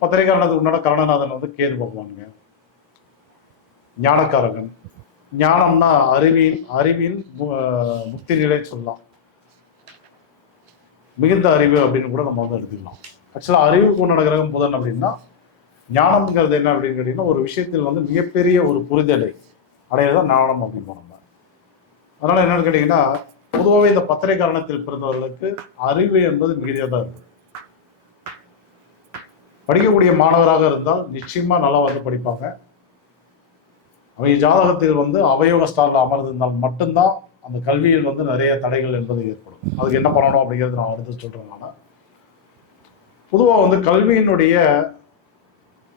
பத்திரிகாரணத்துக்கு உண்டான கருணநாதன் வந்து கேது பகவானுங்க. ஞானக்காரகன். ஞானம்னா அறிவியல் அறிவியல் மு- முக்தி நிலை சொல்லலாம். மிகுந்த அறிவு அப்படின்னு கூட நம்ம வந்து எடுத்துக்கலாம். ஆக்சுவலாக அறிவுக்கு உண்டான கிரகம் புதன் அப்படின்னா ஞானம்ங்கிறது என்ன அப்படின்னு கேட்டிங்கன்னா ஒரு விஷயத்தில் வந்து மிகப்பெரிய ஒரு புரிதலை அடையிறதா ஞானம் அப்படின்னு நம்ம. அதனால என்னன்னு கேட்டிங்கன்னா பொதுவாகவே இந்த பத்திரை காரணத்தில் பிறந்தவர்களுக்கு அறிவு என்பது மிகுதியாக தான் இருக்குது படிக்கக்கூடிய மாணவராக இருந்தால் நிச்சயமா நல்லா வந்து படிப்பாங்க. அவங்க ஜாதகத்தில் வந்து அவயோக ஸ்டாரில் அமர்ந்திருந்தால் மட்டும்தான் அந்த கல்வியில் வந்து நிறைய தடைகள் என்பது ஏற்படும். அதுக்கு என்ன பண்ணணும் அப்படிங்கிறது நான் அடுத்து சொல்கிறேன் நான். பொதுவாக வந்து கல்வியினுடைய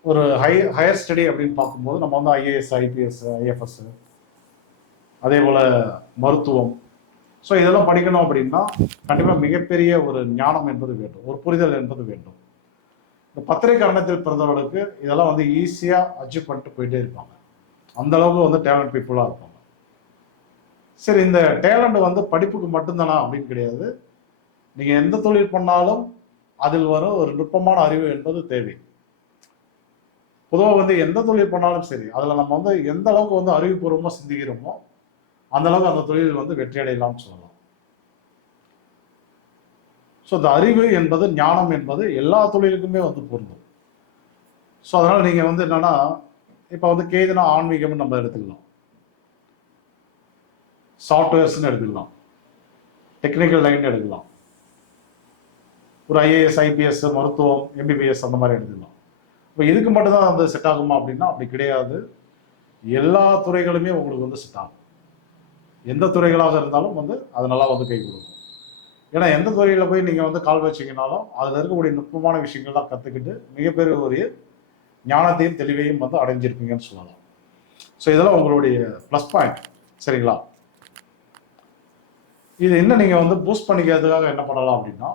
ஒரு ஹை ஹையர் ஸ்டடி அப்படின்னு பார்க்கும்போது நம்ம வந்து ஐஏஎஸ் ஐபிஎஸ் ஐஎஃப்எஸ் அதே போல் மருத்துவம். ஸோ இதெல்லாம் படிக்கணும் அப்படின்னா கண்டிப்பாக மிகப்பெரிய ஒரு ஞானம் என்பது வேண்டும். ஒரு புரிதல் என்பது வேண்டும். இந்த பத்திரை கரணத்தில் பிறந்தவர்களுக்கு இதெல்லாம் வந்து ஈஸியாக அச்சீவ் பண்ணிட்டு போயிட்டே இருப்பாங்க. அந்த அளவுக்கு வந்து டேலண்ட் பீப்புளாக இருப்பாங்க. சரி இந்த டேலண்ட் வந்து படிப்புக்கு மட்டும்தானா அப்படின்னு கிடையாது. நீங்கள் எந்த தொழில் பண்ணாலும் அதில் வரும் ஒரு நுட்பமான அறிவு என்பது தேவை. பொதுவாக வந்து எந்த தொழில் பண்ணாலும் சரி அதில் நம்ம வந்து எந்த அளவுக்கு வந்து அறிவுபூர்வமாக சிந்திக்கிறோமோ அந்த அளவுக்கு அந்த தொழில் வந்து வெற்றி அடையலாம்னு சொல்லலாம். ஸோ இந்த அறிவு என்பது ஞானம் என்பது எல்லா தொழிலுக்குமே வந்து பொருந்தும். ஸோ அதனால் நீங்கள் வந்து என்னன்னா இப்போ வந்து கேதுனா ஆன்மீகம்னு நம்ம எடுத்துக்கலாம். சாஃப்ட்வேர்ஸ்னு எடுத்துக்கலாம். டெக்னிக்கல் லைன் எடுக்கலாம் ஒரு ஐஏஎஸ் ஐபிஎஸ் மருத்துவம் எம்பிபிஎஸ் அந்த மாதிரி எடுத்துக்கலாம். இப்போ இதுக்கு மட்டும்தான் வந்து செட் ஆகுமா அப்படின்னா அப்படி கிடையாது. எல்லா துறைகளுமே உங்களுக்கு வந்து செட் ஆகும். எந்த துறைகளாக இருந்தாலும் வந்து அது நல்லா வந்து கை கொடுக்கும். ஏன்னா எந்த துறையில் போய் நீங்கள் வந்து கால் வச்சிங்கனாலும் அதில் இருக்கக்கூடிய நுட்பமான விஷயங்கள்லாம் கற்றுக்கிட்டு மிகப்பெரிய ஒரு ஞானத்தையும் தெளிவையும் வந்து அடைஞ்சிருப்பீங்கன்னு சொல்லலாம். ஸோ இதெல்லாம் உங்களுடைய ப்ளஸ் பாயிண்ட் சரிங்களா? இது இன்னும் நீங்கள் வந்து பூஸ்ட் பண்ணிக்கிறதுக்காக என்ன பண்ணலாம் அப்படின்னா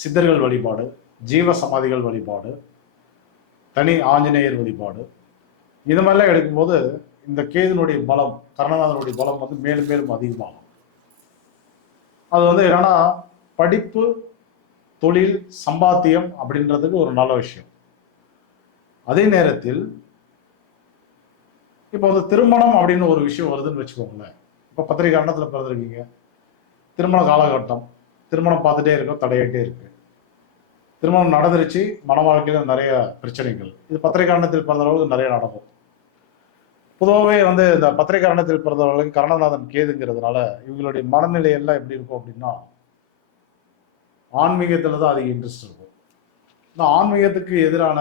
சித்தர்கள் வழிபாடு ஜீவ சமாதிகள் வழிபாடு தனி ஆஞ்சநேயர் வழிபாடு. இது மாதிரிலாம் எடுக்கும்போது இந்த கேதுனுடைய பலம் கருணநாதனுடைய பலம் வந்து மேலும் மேலும் அதிகமாகும். அது வந்து என்னன்னா படிப்பு தொழில் சம்பாத்தியம் அப்படின்றதுக்கு ஒரு நல்ல விஷயம். அதே நேரத்தில் இப்போ வந்து திருமணம் அப்படின்னு ஒரு விஷயம் வருதுன்னு வச்சுக்கோங்களேன். இப்போ பத்திரிகை அன்னத்தில் பிறந்திருக்கீங்க. திருமண காலகட்டம். திருமணம் பார்த்துட்டே இருக்கும் தடையிட்டே இருக்கு. திருமணம் நடந்துருச்சு மன வாழ்க்கையில் நிறைய பிரச்சனைகள். இது பத்திரிகாரணத்தில் பிறந்தவர்களுக்கு நிறைய நடக்கும். பொதுவாகவே வந்து இந்த பத்திரிகாரணத்தில் பிறந்தவர்களுக்கு கரணநாதன் கேதுங்கிறதுனால இவங்களுடைய மனநிலை எல்லாம் எப்படி இருக்கும் அப்படின்னா ஆன்மீகத்தில் தான் அதிக இன்ட்ரெஸ்ட் இருக்கும். இந்த ஆன்மீகத்துக்கு எதிரான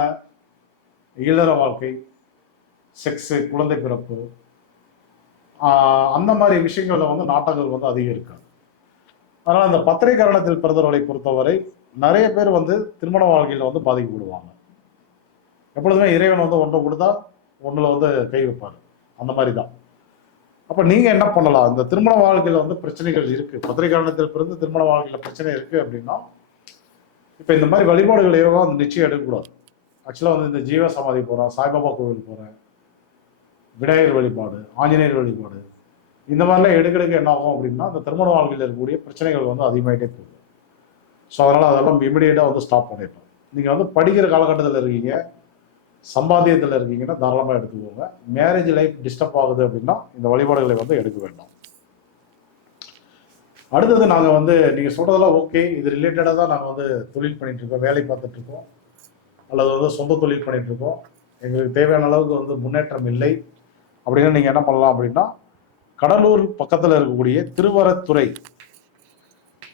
இல்லற வாழ்க்கை செக்ஸு குழந்தை பிறப்பு அந்த மாதிரி விஷயங்களில் வந்து நாட்டங்கள் வந்து அதிகம் இருக்காது. அதனால் இந்த பத்திரிகை கரணத்தில் பிறந்தவர்களை பொறுத்தவரை நிறைய பேர் வந்து திருமண வாழ்க்கையில் வந்து பாதிக்கப்படுவாங்க. எப்பொழுதுமே இறைவன் வந்து ஒன்றை கொடுத்தா ஒன்றில் வந்து கை வைப்பார். அந்த மாதிரி தான் அப்போ நீங்கள் என்ன பண்ணலாம்? இந்த திருமண வாழ்க்கையில் வந்து பிரச்சனைகள் இருக்குது பத்திரை பிறந்து திருமண வாழ்க்கையில் பிரச்சனை இருக்குது அப்படின்னா இப்போ இந்த மாதிரி வழிபாடுகள் ஏவோ அந்த நிச்சயம் எடுக்கக்கூடாது. ஆக்சுவலாக வந்து இந்த ஜீவ சமாதி போகிறேன் சாய்பாபா கோவில் போகிறேன் விநாயகர் வழிபாடு ஆஞ்சநேயர் வழிபாடு இந்த மாதிரிலாம் எடுக்கிறதுக்கு என்ன ஆகும் அப்படின்னா அந்த திருமண வாழ்க்கையில் இருக்கக்கூடிய பிரச்சனைகள் வந்து அதிகமாகிட்டே போகுது ஸோ அதனால் அதெல்லாம் இமிடியேட்டாக வந்து ஸ்டாப் பண்ணிடலாம். நீங்கள் வந்து படிக்கிற காலகட்டத்தில் இருக்கீங்க. சம்பாத்தியத்தில் இருக்கீங்கன்னா தாராளமாக எடுத்துக்கோங்க. மேரேஜ் லைஃப் டிஸ்டர்ப் ஆகுது அப்படின்னா இந்த வழிபாடுகளை வந்து எடுக்க வேண்டாம். அடுத்தது நாங்கள் வந்து நீங்கள் சொல்கிறதெல்லாம் ஓகே இது ரிலேட்டடாக தான் நாங்கள் வந்து தொழில் பண்ணிகிட்ருக்கோம் வேலை பார்த்துட்ருக்கோம் அல்லது வந்து சொந்த தொழில் பண்ணிகிட்ருக்கோம் எங்களுக்கு தேவையான அளவுக்கு வந்து முன்னேற்றம் இல்லை. அப்படின்னு நீங்கள் என்ன பண்ணலாம் அப்படின்னா கடலூர் பக்கத்தில் இருக்கக்கூடிய திருவரத்துறை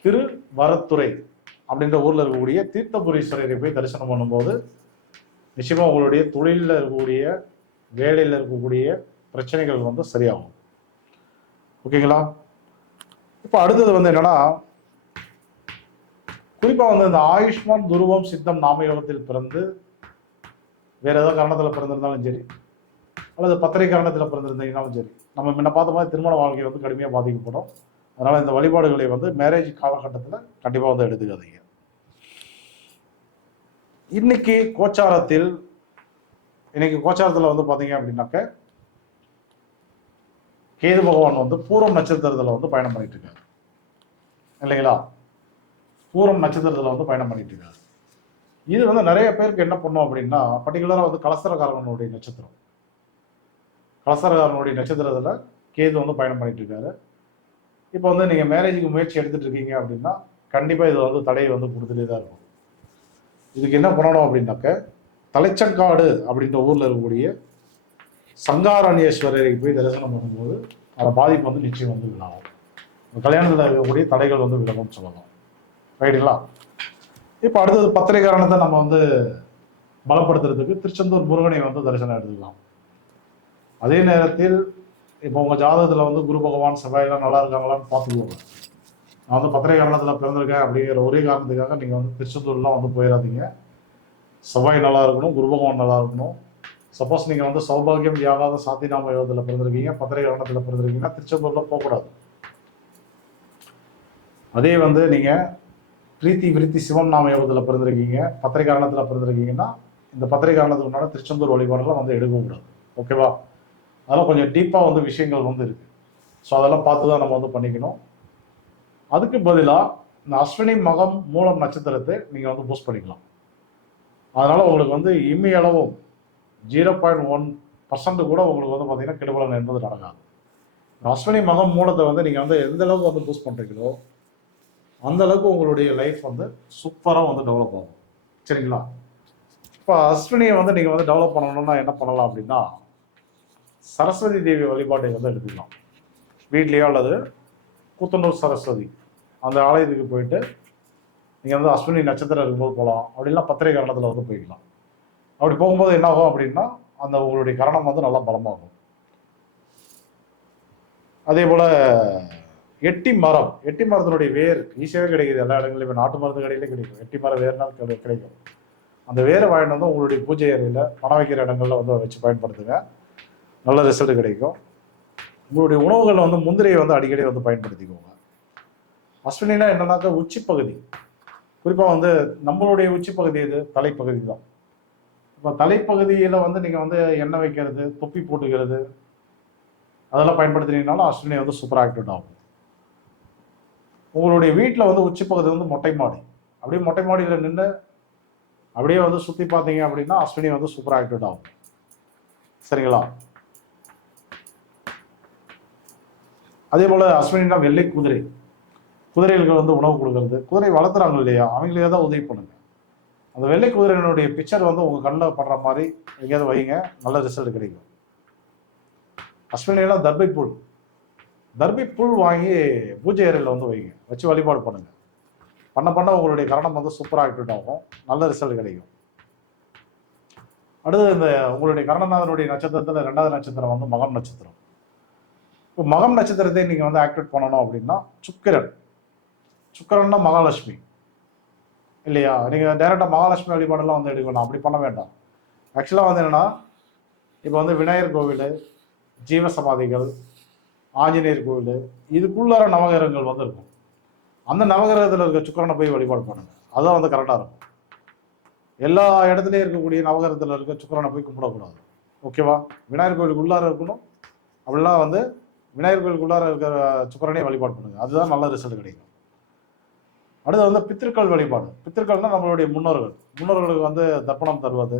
திருவரத்துறை அப்படின்ற ஊரில் இருக்கக்கூடிய தீர்த்தபுரீஸ்வரரை போய் தரிசனம் பண்ணும்போது நிச்சயமாக உங்களுடைய தொழிலில் இருக்கக்கூடிய வேலையில் இருக்கக்கூடிய பிரச்சனைகள் வந்து சரியாகும். ஓகேங்களா? இப்போ அடுத்தது வந்து என்னன்னா குறிப்பாக வந்து இந்த ஆயுஷ்மான் துருவம் சித்தம் நாமயோகத்தில் பிறந்து வேற ஏதோ காரணத்தில் பிறந்திருந்தாலும் சரி அல்லது பத்திரை காரணத்தில் பிறந்திருந்தீங்கனாலும் சரி நம்ம முன்ன பார்த்த மாதிரி திருமண வாழ்க்கை வந்து கடுமையாக பாதிக்கப்படும். அதனால இந்த வழிபாடுகளை வந்து மேரேஜ் காலகட்டத்தில் கண்டிப்பாக வந்து எடுத்துக்காதீங்க. இன்னைக்கு கோச்சாரத்தில் இன்னைக்கு கோச்சாரத்தில் வந்து பார்த்தீங்க அப்படின்னாக்க கேது பகவான் வந்து பூரம் நட்சத்திரத்தில் வந்து பயணம் பண்ணிட்டு இருக்காரு. இல்லைங்களா? பூரம் நட்சத்திரத்தில் வந்து பயணம் பண்ணிட்டு இருக்காரு. இது வந்து நிறைய பேருக்கு என்ன பண்ணும் அப்படின்னா பர்டிகுலராக வந்து கலசரக்காரனுடைய நட்சத்திரம். கலசரக்காரனுடைய நட்சத்திரத்தில் கேது வந்து பயணம் பண்ணிட்டு இருக்காரு. இப்போ வந்து நீங்கள் மேரேஜுக்கு முயற்சி எடுத்துட்டு இருக்கீங்க அப்படின்னா கண்டிப்பாக இது வந்து தடையை வந்து கொடுத்துட்டே தான் இருக்கும். இதுக்கு என்ன பண்ணணும் அப்படின்னாக்க தலைச்சங்காடு அப்படின்ற ஊரில் இருக்கக்கூடிய சங்காரண்யேஸ்வரரை போய் தரிசனம் பண்ணும்போது அந்த பாதிப்பு வந்து நிச்சயம் வந்து விழாகும் கல்யாணத்தில் இருக்கக்கூடிய தடைகள் வந்து விலகும்னு சொல்லலாம். ரைட்டுங்களா இப்போ அடுத்தது பத்திரிகாரணத்தை நம்ம வந்து பலப்படுத்துறதுக்கு திருச்செந்தூர் முருகனை வந்து தரிசனம் எடுத்துக்கலாம். அதே நேரத்தில் இப்போ உங்கள் ஜாதகத்தில் வந்து குரு பகவான் செவ்வாயெல்லாம் நல்லா இருக்காங்களான்னு பார்த்துக்கோங்க. நான் வந்து பத்திரிகாரணத்தில் பிறந்திருக்கேன் அப்படிங்கிற ஒரே காரணத்துக்காக நீங்கள் வந்து திருச்செந்தூர்லாம் வந்து போயிடாதீங்க செவ்வாய் நல்லா இருக்கணும் குரு பகவான் நல்லா இருக்கணும். சப்போஸ் நீங்கள் வந்து சௌபாகியம் யாகாத சாத்தினாம யோகத்தில் பிறந்திருக்கீங்க பத்திரிகாரணத்தில் பிறந்திருக்கீங்கன்னா திருச்செந்தூரில் போகக்கூடாது. அதே வந்து நீங்கள் பிரீத்தி விருத்தி சிவம் நாம யோகத்தில் பிறந்திருக்கீங்க பத்திரிகாரணத்தில் பிறந்திருக்கீங்கன்னா இந்த பத்திரிகாரணத்துக்கு முன்னாடி திருச்செந்தூர் வழிபாடெல்லாம் வந்து எடுக்கக்கூடாது. ஓகேவா? அதெல்லாம் கொஞ்சம் டீப்பாக வந்து விஷயங்கள் வந்து இருக்குது ஸோ அதெல்லாம் பார்த்து தான் நம்ம வந்து பண்ணிக்கணும். அதுக்கு பதிலாக இந்த அஸ்வினி மகம் மூலம் நட்சத்திரத்தை நீங்கள் வந்து பூஸ்ட் பண்ணிக்கலாம். அதனால் உங்களுக்கு வந்து இம்மி அளவும் ஜீரோ பாயிண்ட் ஒன் பர்சன்ட் கூட உங்களுக்கு வந்து பார்த்தீங்கன்னா கெடுபலன் என்பது நடக்காது. இந்த அஸ்வினி மகம் மூலத்தை வந்து நீங்கள் வந்து எந்த அளவுக்கு வந்து பூஸ்ட் பண்ணுறீங்களோ அந்த அளவுக்கு உங்களுடைய லைஃப் வந்து சூப்பராக வந்து டெவலப் ஆகும். சரிங்களா? இப்போ அஸ்வினியை வந்து நீங்கள் வந்து டெவலப் பண்ணணும்னா என்ன பண்ணலாம் அப்படின்னா சரஸ்வதி தேவி வழிபாட்டை வந்து எடுத்துக்கலாம். வீட்லேயோ அல்லது கூத்தனூர் சரஸ்வதி. அந்த ஆலயத்துக்கு போயிட்டு நீங்கள் வந்து அஸ்வினி நட்சத்திரம் இருக்கும்போது போகலாம் அப்படின்னா பத்திரை கரணத்தில் வந்து போய்க்கலாம். அப்படி போகும்போது என்ன ஆகும் அப்படின்னா அந்த உங்களுடைய கரணம் வந்து நல்லா பலமாகும். அதே போல் எட்டி மரம் எட்டி மரத்தினுடைய வேர் ஈஸியாகவே கிடைக்குது. எல்லா இடங்களையும் நாட்டு மருந்து கடையிலே கிடைக்கும். எட்டி மரம் வேர்னால் கிடைக்கும். அந்த வேரை வாங்கிட்டு வந்து உங்களுடைய பூஜை அறையில் பணம் வைக்கிற இடங்களில் வந்து வச்சு பயன்படுத்துங்க. நல்ல ரிசல்ட் கிடைக்கும். உங்களுடைய உணவுகளில் வந்து முந்திரியை வந்து அடிக்கடி வந்து பயன்படுத்திக்கோங்க. அஸ்வினா என்னன்னாக்கா உச்சி பகுதி குறிப்பாக வந்து நம்மளுடைய உச்சி பகுதி இது தலைப்பகுதி தான். இப்போ தலைப்பகுதியில் வந்து நீங்கள் வந்து எண்ணெய் வைக்கிறது தொப்பி போட்டுக்கிறது அதெல்லாம் பயன்படுத்தினீங்கனாலும் அஸ்வினி வந்து சூப்பர் ஆக்டிவேட் ஆகும். உங்களுடைய வீட்டில் வந்து உச்சி பகுதி வந்து மொட்டை மாடி. அப்படியே மொட்டை மாடியில் நின்று அப்படியே வந்து சுற்றி பார்த்தீங்க அப்படின்னா அஸ்வினி வந்து சூப்பர் ஆக்டிவேட் ஆகும். சரிங்களா? அதே போல் அஸ்வினின்னா வெள்ளை குதிரை. குதிரைகளுக்கு வந்து உணவு கொடுக்கறது. குதிரை வளர்த்துறாங்க இல்லையா? அவங்களே தான் உதவி பண்ணுங்க. அந்த வெள்ளை குதிரையினுடைய பிக்சர் வந்து உங்கள் கண்ணில் படுற மாதிரி எங்கேயாவது வைங்க. நல்ல ரிசல்ட் கிடைக்கும். அஸ்வினியெல்லாம் தர்பை புல் தர்பை புல் வாங்கி பூஜை அறையில் வந்து வைங்க. வச்சு வழிபாடு பண்ணுங்க. பண்ண பண்ண உங்களுடைய கரணம் வந்து சூப்பராக ஆக்டிவேட் ஆகும். நல்ல ரிசல்ட் கிடைக்கும். அடுத்து இந்த உங்களுடைய கரணநாதனுடைய நட்சத்திரத்தில் ரெண்டாவது நட்சத்திரம் வந்து மகம் நட்சத்திரம். இப்போ மகம் நட்சத்திரத்தை நீங்கள் வந்து ஆக்டிவேட் பண்ணணும் அப்படின்னா சுக்கிரன். சுக்கிரன்னா மகாலட்சுமி. இல்லையா? நீங்கள் டைரெக்டாக மகாலட்சுமி வழிபாடெல்லாம் வந்து எடுக்கணும் அப்படி பண்ண வேண்டாம். ஆக்சுவலாக வந்து என்னென்னா இப்போ வந்து விநாயகர் கோவில் ஜீவசமாதிகள் ஆஞ்சநேயர் கோவில் இதுக்குள்ளார நவகிரகங்கள் வந்து இருக்கும். அந்த நவகிரகத்தில் இருக்க சுக்கிரனை போய் வழிபாடு பண்ணுங்க. அதுதான் வந்து கரெக்டாக இருக்கும். எல்லா இடத்துலையும் இருக்கக்கூடிய நவகிரகத்தில் இருக்க சுக்கிரனை போய் கும்பிடக்கூடாது. ஓகேவா விநாயகர் கோவிலுக்கு உள்ளார இருக்கணும். அப்படிலாம் வந்து விநாயகர் கோயிலுக்குள்ளார இருக்கிற சுக்கிரனே வழிபாடு பண்ணுங்க. அதுதான் நல்ல ரிசல்ட் கிடைக்கும். அடுத்து வந்து பித்திருக்கள் வழிபாடு. பித்திருக்கள்னா நம்மளுடைய முன்னோர்கள். முன்னோர்களுக்கு வந்து தர்ப்பணம் தருவது.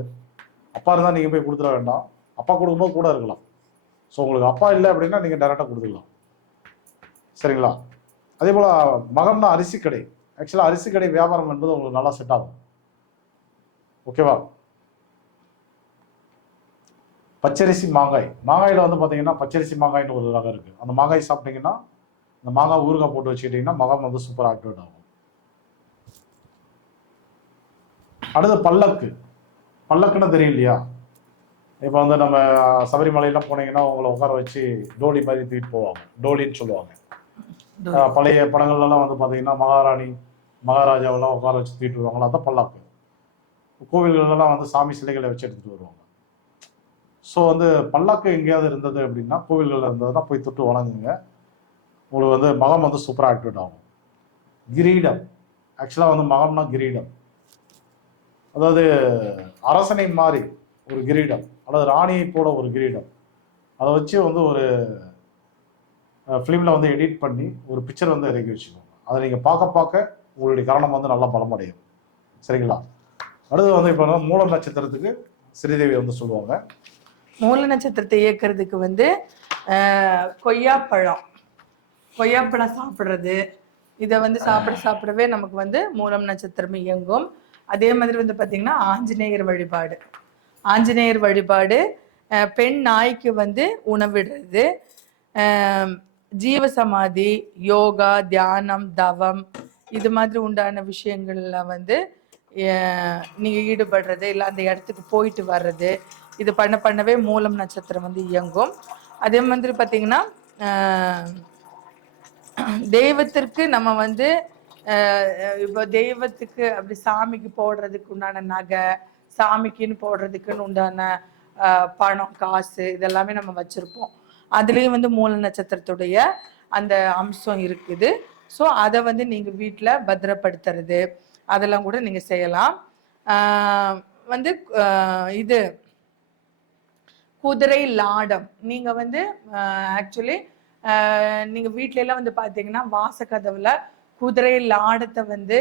அப்பா இருந்தால் நீங்கள் போய் கொடுத்துட வேண்டாம். அப்பா கொடுக்கும்போது கூட இருக்கலாம். ஸோ உங்களுக்கு அப்பா இல்லை அப்படின்னா நீங்கள் டேரெக்டாக கொடுத்துக்கலாம். சரிங்களா? அதே போல் மகம்னா அரிசி கடை. ஆக்சுவலாக அரிசி கடை வியாபாரம் என்பது உங்களுக்கு நல்லா செட் ஆகும். ஓகேவா பச்சரிசி மாங்காய். மாங்காயில் வந்து பார்த்தீங்கன்னா பச்சரிசி மாங்காய்னு ஒரு ரகம் இருக்குது அந்த மாங்காய் சாப்பிட்டீங்கன்னா இந்த மாங்காய் ஊறுகாய் போட்டு வச்சுக்கிட்டிங்கன்னா மகம் வந்து சூப்பர் ஆக்டிவேட் ஆகும். அடுத்து பல்லக்கு. பல்லக்குன்னு தெரியும் இல்லையா இப்போ வந்து நம்ம சபரிமலையெல்லாம் போனீங்கன்னா உங்களை உட்கார வச்சு டோலி மாதிரி தூக்கிட்டு போவாங்க. டோலின்னு சொல்லுவாங்க. பழைய படங்கள்லாம் வந்து பார்த்தீங்கன்னா மகாராணி மகாராஜாவெல்லாம் உட்கார வச்சு தூக்கிட்டு வருவாங்களா அதான் பல்லாக்கு. கோவில்கள்லாம் வந்து சாமி சிலைகளை வச்சு எடுத்துகிட்டு வருவாங்க. ஸோ வந்து பல்லாக்கு எங்கேயாவது இருந்தது அப்படின்னா கோவில்கள் இருந்ததுன்னா போய் தொட்டு வணங்குங்க. உங்களுக்கு வந்து மகம் வந்து சூப்பராக ஆக்டிவேட் ஆகும். கிரீடம். ஆக்சுவலாக வந்து மகம்னா கிரீடம். அதாவது அரசனை மாதிரி ஒரு கிரீடம் அல்லது ராணியை போல ஒரு கிரீடம். அதை வச்சு வந்து ஒரு ஃபிலிமில் வந்து எடிட் பண்ணி ஒரு பிக்சர் வந்து இறக்கி வச்சுக்கோங்க. அதை நீங்கள் பார்க்க பார்க்க உங்களுடைய கரணம் வந்து நல்லா பலமடையும். சரிங்களா? அடுத்து வந்து இப்போ மூல நட்சத்திரத்துக்கு ஸ்ரீதேவி வந்து சொல்லுவாங்க. மூல நட்சத்திரத்தை இயக்கிறதுக்கு வந்து கொய்யாப்பழம் கொய்யாப்பழம் சாப்பிட்றது. இதை வந்து சாப்பிட சாப்பிடவே நமக்கு வந்து மூலம் நட்சத்திரம் இயங்கும். அதே மாதிரி வந்து பார்த்தீங்கன்னா ஆஞ்சநேயர் வழிபாடு. ஆஞ்சநேயர் வழிபாடு பெண் நாய்க்கு வந்து உணவிடுறது ஜீவசமாதி யோகா தியானம் தவம் இது மாதிரி உண்டான விஷயங்களில் வந்து நீங்கள் ஈடுபடுறது இல்லை அந்த இடத்துக்கு போயிட்டு வர்றது இது பண்ண பண்ணவே மூலம் நட்சத்திரம் வந்து இயங்கும். அதே மாதிரி பார்த்தீங்கன்னா தெய்வத்திற்கு நம்ம வந்து இப்போ தெய்வத்துக்கு அப்படி சாமிக்கு போடுறதுக்கு உண்டான நகை சாமிக்குன்னு போடுறதுக்குன்னு உண்டான பணம் காசு இதெல்லாமே நம்ம வச்சிருப்போம். அதுலேயும் வந்து மூல நட்சத்திரத்துடைய அந்த அம்சம் இருக்குது. ஸோ அதை வந்து நீங்கள் வீட்டில் பத்திரப்படுத்துறது அதெல்லாம் கூட நீங்கள் செய்யலாம். ஆஹ், வந்து ஆஹ், இது குதிரை லாடம். நீங்க வந்து ஆக்சுவலி நீங்க வீட்டிலலாம் எல்லாம் வந்து பாத்தீங்கன்னா வாசக்கதவுல குதிரை லாடத்தை வந்து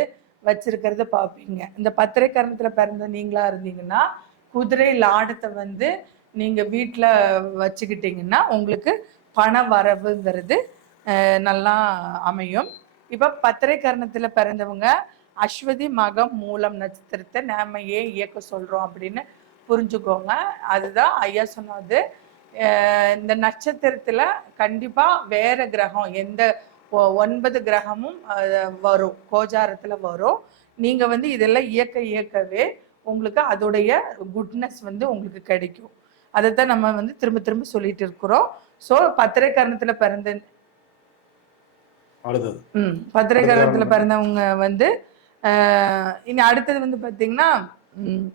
வச்சிருக்கிறத பார்ப்பீங்க இந்த பத்திரைக்கரணத்துல பிறந்த நீங்களா இருந்தீங்கன்னா குதிரை லாடத்தை வந்து நீங்கள் வீட்டில் வச்சுக்கிட்டீங்கன்னா உங்களுக்கு பண வரவுங்கிறது நல்லா அமையும். இப்போ பத்திரை கரணத்தில் பிறந்தவங்க அஸ்வதி மகம் மூலம் நட்சத்திரத்தை நாம ஏன் இயக்க சொல்கிறோம் அப்படின்னு புரிஞ்சுக்கோங்க. அதுதான் ஐயா சொன்னது. இந்த நட்சத்திரத்தில் கண்டிப்பாக வேறு கிரகம் எந்த ஒன்பது கிரகமும் வரும். கோச்சாரத்துல வரும். நீங்க வந்து இதெல்லாம் இயக்க இயக்கவே உங்களுக்கு அதோடைய குட்னஸ் வந்து உங்களுக்கு கிடைக்கும். அதைத்தான் நம்ம வந்து திரும்ப திரும்ப சொல்லிட்டு இருக்கிறோம். ஸோ பத்திரைக்கரணத்துல பிறந்த ம் பத்திரைக்கரணத்துல பிறந்தவங்க வந்து இனி அடுத்தது வந்து பாத்தீங்கன்னா ம்,